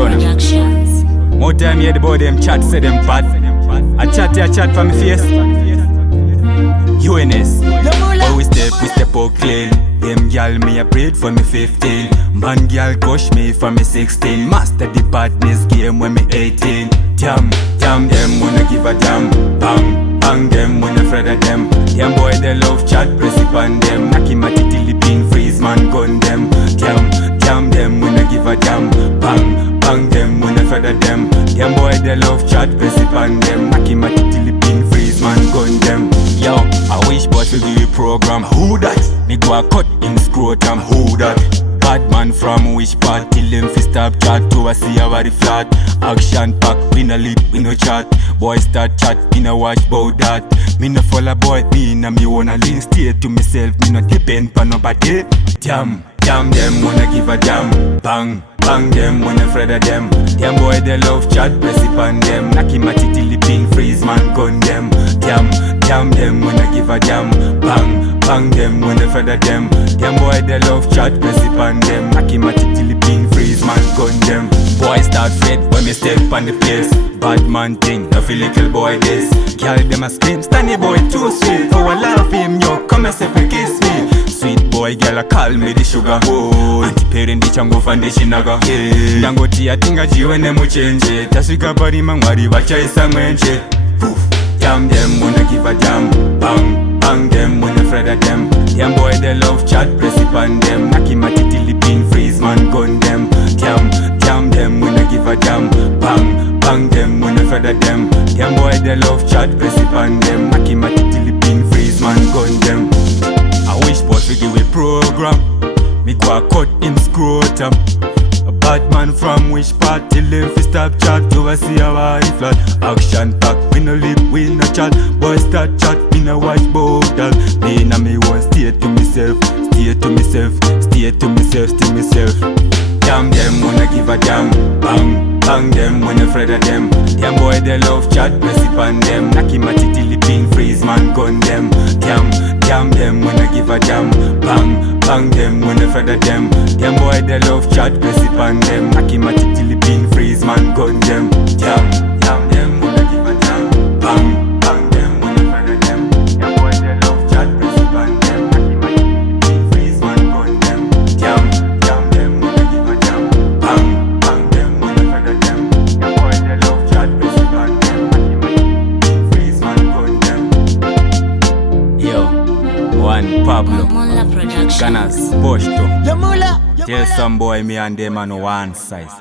Productions. More time hear the boy them chat, say them bad. I chat for me face. UNS. Oh, we step out clean. Them gal me a breed for me 15. Man gal gush me for me 16. Master the badness game when me 18. Damn them wanna give a damn. Bang them when afraid of them. Them boy they love chat, press it on them. Knock him at it till the pin freeze, man gun them. Damn them when I give a damn. Bang them when afraid of them. Them boy they love chat, press it on them. Knock him at it till the pin freeze, man gun them. Yo, I wish boy to give you program. Who that? Me go a cut him scrotum. Who that? Bad man from which part? Till them fi stop chat to a see how the flat. Action pack, we no lip, we no chat. Boy start chat, me no watch bout that. Me no follow boy, me na me wanna lean. Stay to myself, me no depend pa nobody. Damn them wanna give a damn. Bang them when afraid of them. Them boy they love chat, press it on them. Knock him at it till the pin freeze, man gun them. Damn them when I give a damn. Bang them when afraid of them. Them boy they love chat, press it on them. Knock him at it till the pin freeze, man gun them. Boy start fret when me step on the place. Bad man thing, no feel little boy this. Girl them a scream, Stanny boy too sweet. Oh I love him, yo come and say kiss me. Sweet boy girl a call me the sugar. Oh, anti-parent the chango foundation naga. Dangoti a tinga jiwene muchenje. Taswika pari mangwari bacha isa mwenche. Damn them wanna give a damn. Bang them when afraid of them. Them boy they love chat, press it on them. Knock him at it till the pin freeze, man gun them. Damn them when I give a damn. Bang them when afraid of them. Them boy they love chat, press it on them. Knock him at it till the pin freeze, man gun them. I wish boy fi give a program. Me go a cut him scrotum. A bad man from which part till them fi stop chat to a see how I flat. Action pack, we no lip, we no chat. Boy start chat, me no watch bout that. Me na me want stay to myself. Damn them wanna give a damn. Bang them when afraid of them. Them boy they love chat, press it on them. Knock him at it till the pin freeze, man gun them. Damn them when I give a damn. Bang them when afraid of them. Them boy they love chat, press it on them. Knock him at it till the pin freeze, man gun them. Damn them when I give a damn. Bang them when afraid of them. Them boy they love chat, press it on them. Knock him at it till the pin freeze, man gun them. Damn them when I give a damn. Bang them when afraid of them. Them boy they love chat, press it on them. Knock him at it till the pin freeze, man gun them. Yo, one Pablo. Ganas, Bosch too. Tell some boy me and them on one size.